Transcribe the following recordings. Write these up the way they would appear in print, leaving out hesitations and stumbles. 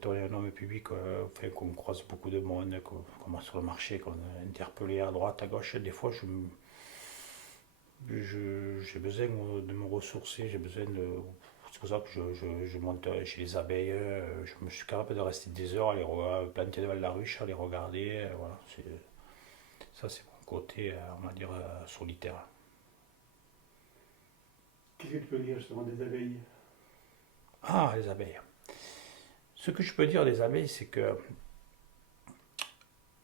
quand on est un homme public, enfin, qu'on croise beaucoup de monde, qu'on va sur le marché, qu'on est interpellé à droite, à gauche, des fois j'ai besoin de me ressourcer, j'ai besoin de. C'est pour ça que je monte chez les abeilles, je me suis capable de rester des heures à les planter devant la ruche, à les regarder, voilà. Ça, c'est mon côté, on va dire, solitaire. Qu'est-ce que tu peux dire justement des abeilles? Ah, les abeilles. Ce que je peux dire des abeilles, c'est que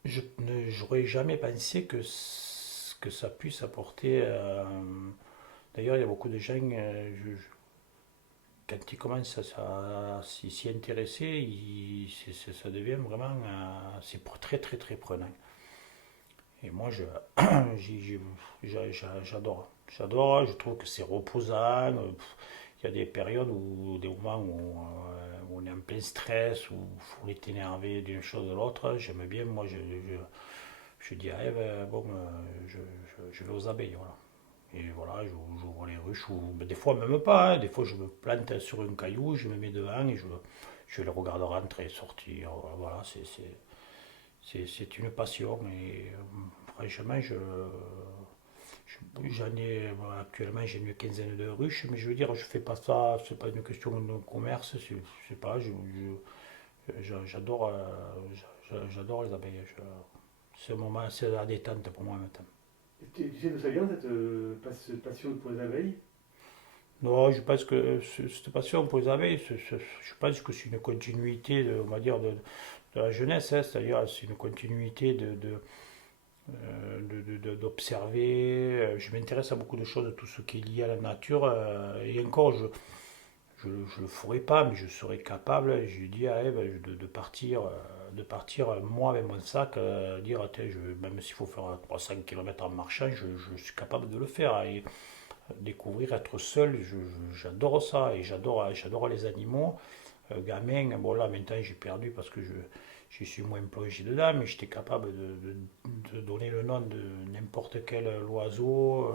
j'aurais jamais pensé que ça puisse apporter. D'ailleurs, il y a beaucoup de gens, quand ils commencent à s'y intéresser, ça devient vraiment. C'est très très très prenant. Et moi, j'adore. J'adore, je trouve que c'est reposant. Il y a des périodes où, des moments où on est en plein stress, où il faut être énervé d'une chose ou de l'autre. J'aime bien, moi, je dis à Eve, bon, je vais aux abeilles, voilà. Et voilà, j'ouvre les ruches, ou ben, des fois même pas, hein. Des fois je me plante sur un caillou, je me mets devant et je les regarde rentrer, sortir. Voilà, c'est une passion. Et franchement, j'en ai, bon, actuellement j'ai une quinzaine de ruches, mais je veux dire, je fais pas ça, c'est pas une question de commerce, c'est pas, j'adore, j'adore les abeilles. C'est un moment, c'est la détente pour moi maintenant. Et tu sais d'où ça vient cette passion pour les abeilles? Non, je pense que cette passion pour les abeilles, je pense que c'est une continuité, on va dire, de la jeunesse, hein. C'est-à-dire c'est une continuité d'observer. Je m'intéresse à beaucoup de choses, de tout ce qui est lié à la nature. Et encore, je ne le ferai pas, mais je serai capable, j'ai dit à Eve, de partir moi avec mon sac, dire, tiens, même s'il faut faire 300 km en marchant, je suis capable de le faire. Et découvrir, être seul, j'adore ça. Et j'adore les animaux. Gamin, bon là maintenant j'ai perdu parce que je suis moins plongé dedans, mais j'étais capable de donner le nom de n'importe quel oiseau.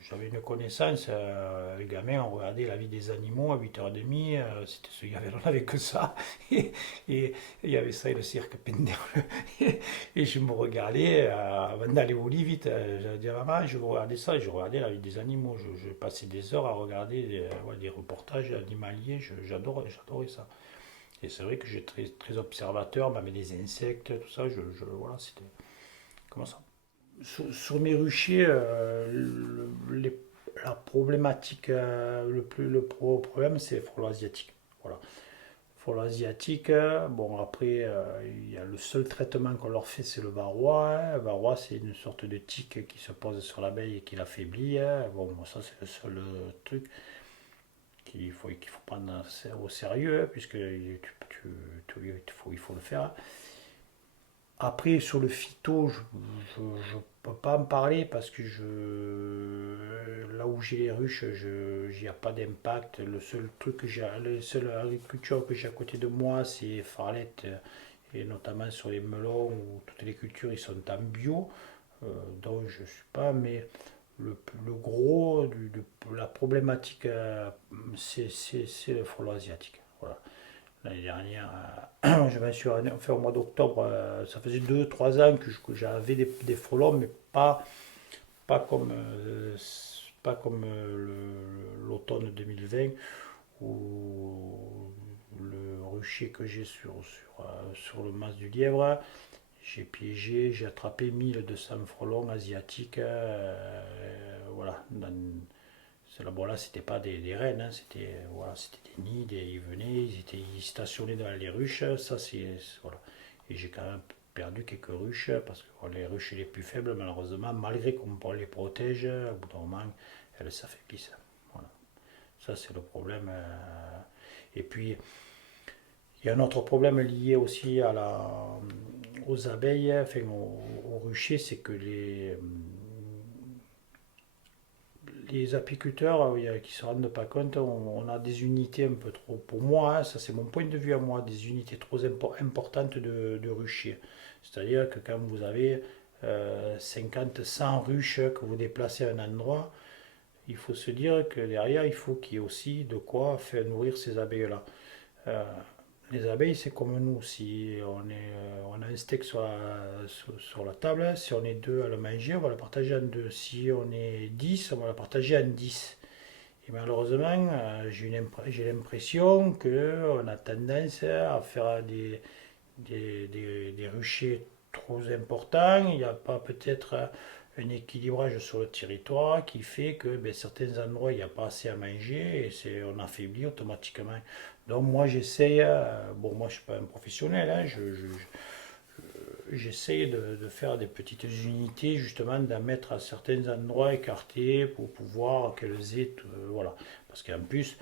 J'avais une connaissance. Les gamins, on regardait la vie des animaux à 8h30. C'était ce, on avait que ça. Et, et il y avait ça et le cirque Penderle. Et je me regardais, avant d'aller au lit vite, j'allais dire à maman, je regardais ça, je regardais la vie des animaux. Je passais des heures à regarder ouais, des reportages animaliers. J'adorais ça. Et c'est vrai que j'ai très, très observateur, même des insectes, tout ça, voilà, c'était. Comment ça? Sur mes ruchers, la problématique, problème, c'est le frelon asiatique. Voilà. Frelon asiatique, bon, après, il y a le seul traitement qu'on leur fait, c'est le varroa, hein. Le varroa, c'est une sorte de tique qui se pose sur l'abeille et qui l'affaiblit, hein. Bon, ça, c'est le seul truc qu'il faut prendre au sérieux, hein, puisque il faut le faire. Après, sur le phyto, je ne peux pas en parler parce que là où j'ai les ruches, il n'y a pas d'impact. Le seul truc que j'ai, la seule agriculture que j'ai à côté de moi, c'est Farlette, et notamment sur les melons où toutes les cultures ils sont en bio. Donc je ne suis pas, mais le gros de la problématique, c'est le frelon asiatique. Voilà. L'année dernière, je m'en suis fait au mois d'octobre. Ça faisait 2 3 ans que j'avais des frelons, mais pas comme l'automne 2020 où le rucher que j'ai sur le mas du Lièvre, j'ai attrapé 1200 frelons asiatiques. Voilà, bon, là, c'était pas des rennes, hein, c'était des nids, ils venaient, ils stationnaient dans les ruches, ça voilà. Et j'ai quand même perdu quelques ruches, parce que bon, les ruches les plus faibles, malheureusement, malgré qu'on les protège, au bout d'un moment, elles s'affaiblissent. Voilà. Ça, c'est le problème. Et puis, il y a un autre problème lié aussi aux abeilles, enfin aux ruchers, c'est que les apiculteurs qui ne se rendent pas compte, on a des unités un peu trop, pour moi, hein, ça c'est mon point de vue à moi, des unités trop importantes de ruchers. C'est-à-dire que quand vous avez 50, 100 ruches que vous déplacez à un endroit, il faut se dire que derrière, il faut qu'il y ait aussi de quoi faire nourrir ces abeilles-là. Euh, les abeilles, c'est comme nous. Si on a un steak sur la table, si on est deux à le manger, on va le partager en deux. Si on est 10, on va le partager en 10. Et malheureusement, j'ai l'impression qu'on a tendance à faire des ruchers trop importants. Il n'y a pas peut-être un équilibrage sur le territoire qui fait que ben, certains endroits il n'y a pas assez à manger et on affaiblit automatiquement. Donc moi j'essaye, bon moi je ne suis pas un professionnel, hein, j'essaye de faire des petites unités justement, d'en mettre à certains endroits écartés pour pouvoir qu'elles aient, voilà. Parce qu'en plus,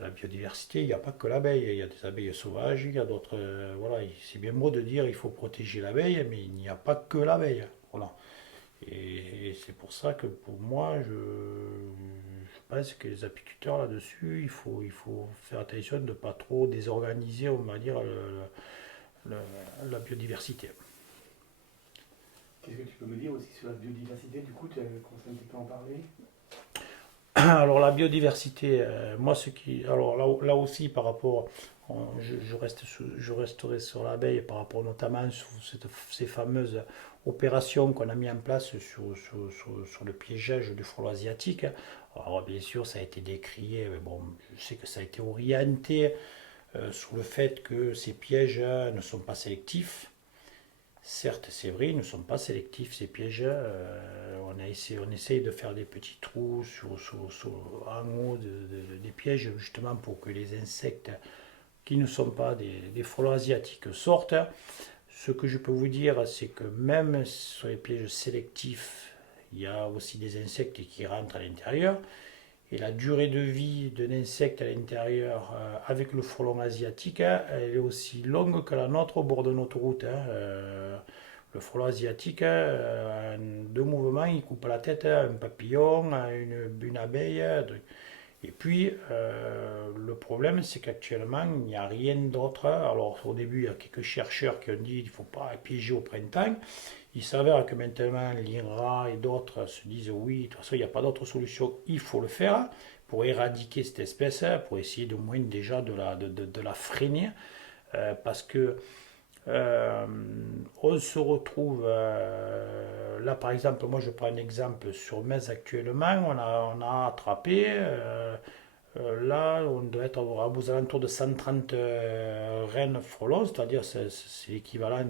la biodiversité, il n'y a pas que l'abeille, il y a des abeilles sauvages, il y a d'autres. Voilà, c'est bien beau de dire il faut protéger l'abeille, mais il n'y a pas que l'abeille. Voilà. Et c'est pour ça que pour moi, je pense que les apiculteurs là-dessus, il faut faire attention de ne pas trop désorganiser, on va dire, la biodiversité. Qu'est-ce que tu peux me dire aussi sur la biodiversité? Du coup, tu as commencé un petit peu à en parler. Alors la biodiversité, moi alors là aussi par rapport, je resterai sur l'abeille par rapport notamment sur ces fameuses opérations qu'on a mis en place sur le piégeage du frelon asiatique. Alors bien sûr ça a été décrié, mais bon, je sais que ça a été orienté sur le fait que ces pièges ne sont pas sélectifs. Certes, c'est vrai, ils ne sont pas sélectifs ces pièges. On essaye de faire des petits trous en haut des pièges justement pour que les insectes qui ne sont pas des frelons asiatiques sortent. Ce que je peux vous dire, c'est que même sur les pièges sélectifs, il y a aussi des insectes qui rentrent à l'intérieur. Et la durée de vie d'un insecte à l'intérieur avec le frelon asiatique, elle est aussi longue que la nôtre au bord de notre route. Le frelon asiatique, en deux mouvements, il coupe la tête à un papillon, à une abeille. Et puis, le problème, c'est qu'actuellement, il n'y a rien d'autre. Alors, au début, il y a quelques chercheurs qui ont dit qu'il ne faut pas piéger au printemps. Il s'avère que maintenant, l'INRA et d'autres se disent oui, de toute façon, il n'y a pas d'autre solution, il faut le faire pour éradiquer cette espèce, pour essayer de moins déjà de la freiner. Parce que on se retrouve là, par exemple, moi je prends un exemple sur Metz actuellement, on a attrapé. Là, on doit être aux alentours de 130 reines frelons, c'est-à-dire c'est l'équivalent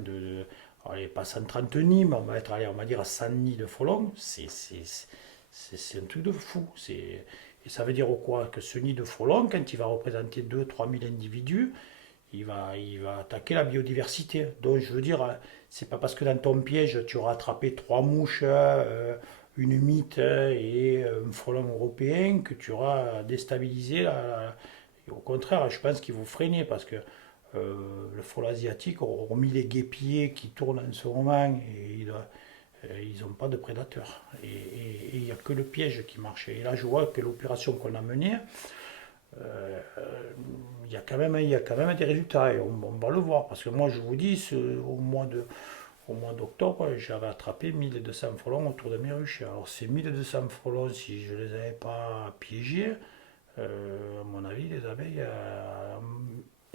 allez, pas 130 nids, mais on va être, allez, on va dire à 100 nids de frelons. C'est un truc de fou. Et ça veut dire quoi? Que ce nid de frelons, quand il va représenter 2-3 000 individus, il va attaquer la biodiversité. Donc je veux dire, c'est pas parce que dans ton piège tu auras attrapé trois mouches, une mite et un frelon européen que tu auras déstabilisé. Au contraire, je pense qu'il faut freiner parce que le frelon asiatique, hormis les guépiers qui tournent en ce moment, ils n'ont pas de prédateurs. Et il n'y a que le piège qui marche. Et là, je vois que l'opération qu'on a menée, euh, il y a quand même des résultats et on va le voir. Parce que moi, je vous dis, au mois d'octobre, j'avais attrapé 1200 frelons autour de mes ruches. Alors, ces 1200 frelons, si je ne les avais pas piégés, à mon avis, les abeilles,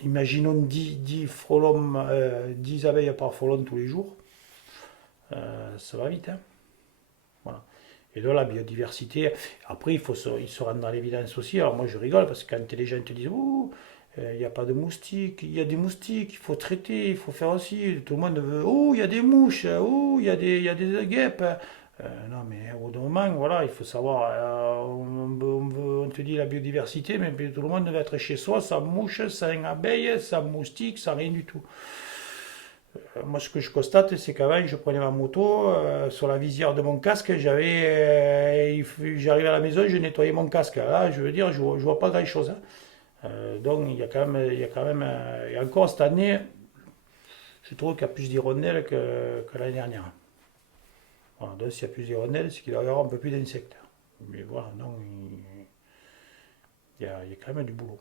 imaginons 10 frelons, 10 abeilles par frelon tous les jours, ça va vite, hein. Voilà. Et là, la biodiversité, après, il se rendre dans l'évidence aussi. Alors, moi, je rigole parce que quand les gens te disent, oh, il n'y a pas de moustiques, il y a des moustiques, il faut traiter, il faut faire aussi. Tout le monde veut, oh, il y a des mouches, oh, il y a des guêpes. Non, mais au bout d'un moment, voilà, il faut savoir. On te dit la biodiversité, mais tout le monde veut être chez soi, sans mouche, sans abeilles, sans moustiques, sans rien du tout. Moi, ce que je constate, c'est qu'avant, je prenais ma moto, sur la visière de mon casque, j'arrivais à la maison, je nettoyais mon casque. Là, je veux dire, je vois pas grand-chose, hein. Donc, il y a quand même, et encore cette année, je trouve qu'il y a plus d'hirondelles que l'année dernière. Voilà, donc, s'il y a plus d'hirondelles, c'est qu'il doit y avoir un peu plus d'insectes. Mais voilà, non, il y a quand même du boulot.